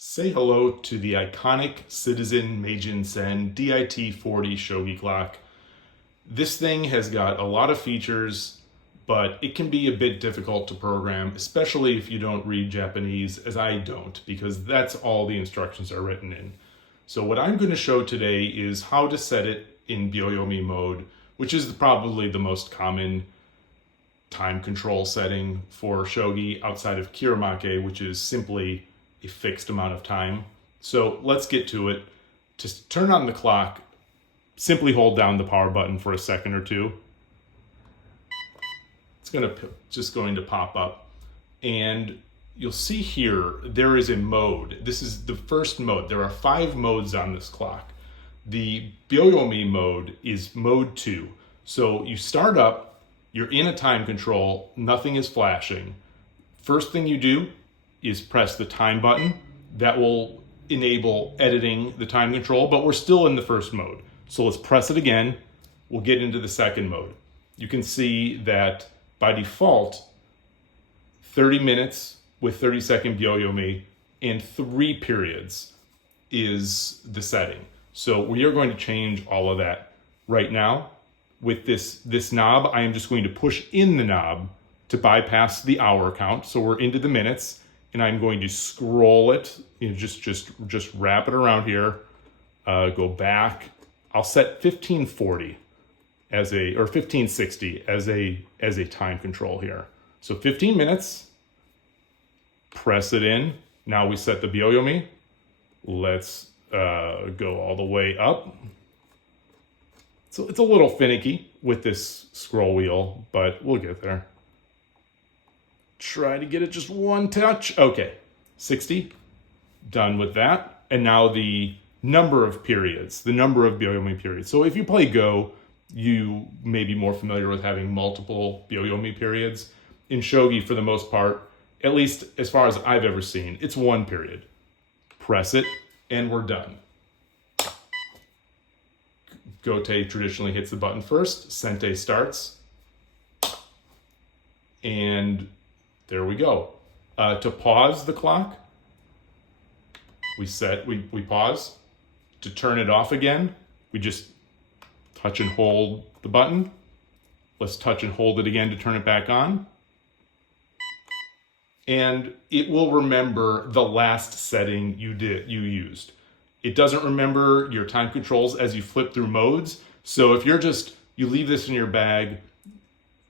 Say hello to the iconic Citizen Meijinsen DIT-40 Shogi clock. This thing has got a lot of features, but it can be a bit difficult to program, especially if you don't read Japanese, as I don't, because that's all the instructions are written in. So what I'm going to show today is how to set it in Byoyomi mode, which is probably the most common time control setting for Shogi outside of Kiramake, which is simply a fixed amount of time. So let's get to it. To turn on the clock, simply hold down the power button for a second or two. It's just going to pop up, and you'll see here there is a mode. This is the first mode. There are 5 modes on this clock. The Byoyomi mode is mode 2. So you start up, you're in a time control, nothing is flashing. First thing you do is press the time button. That will enable editing the time control, but we're still in the first mode. So let's press it again. We'll get into the second mode. You can see that by default, 30 minutes with 30-second Byoyomi and 3 periods is the setting. So we are going to change all of that right now. With this knob, I am just going to push in the knob to bypass the hour count. So we're into the minutes, and I'm going to scroll it, just wrap it around here, go back. I'll set 1540 or 1560 as a time control here. So 15 minutes, press it in. Now we set the Byoyomi. Let's go all the way up. So it's a little finicky with this scroll wheel, but we'll get there. Try to get it just one touch. Okay, 60, done with that. And now the number of periods, the number of Byoyomi periods. So if you play Go, you may be more familiar with having multiple Byoyomi periods. In Shogi, for the most part, at least as far as I've ever seen, it's 1 period. Press it, and we're done. Gote traditionally hits the button first, Sente starts, and there we go. To pause the clock, we pause. To turn it off again, we just touch and hold the button. Let's touch and hold it again to turn it back on. And it will remember the last setting you used. It doesn't remember your time controls as you flip through modes. So if you leave this in your bag,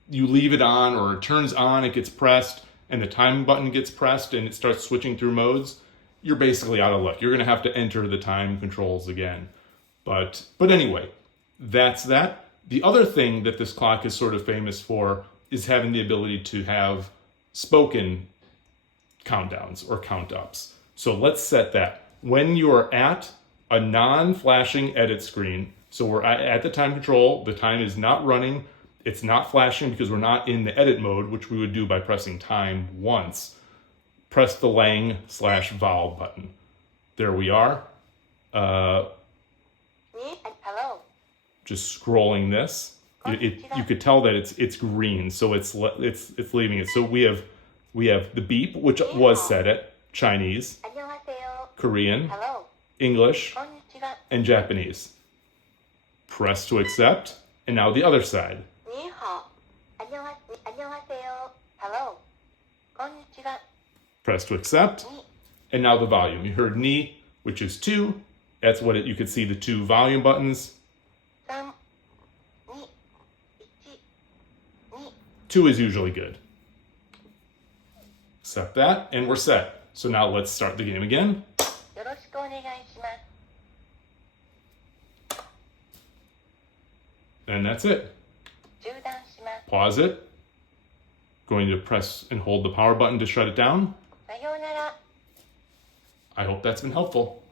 you leave it on, or it turns on, it gets pressed, and the time button gets pressed and it starts switching through modes, you're basically out of luck. You're gonna have to enter the time controls again. But anyway, that's that. The other thing that this clock is sort of famous for is having the ability to have spoken countdowns or count ups. So let's set that. When you are at a non-flashing edit screen, so we're at the time control, the time is not running, it's not flashing because we're not in the edit mode, which we would do by pressing time once. Press the lang/vowel button. There we are. Hello. Just scrolling this. You could tell that it's green, so it's leaving it. So we have the beep, which was set at Chinese, Korean, Hello. English, Konnichiwa. and Japanese. Press to accept, and now the other side. Ni hao. 안녕하세요. Hello. Konnichiwa. Press to accept, and now the volume. You heard ni, which is 2. That's what you could see the 2 volume buttons. 3, 2, 1, 2. 2 is usually good. Accept that, and we're set. So now let's start the game again. よろしくお願いします。 And that's it. 中断します。 Pause it. Going to press and hold the power button to shut it down. さようなら。 I hope that's been helpful.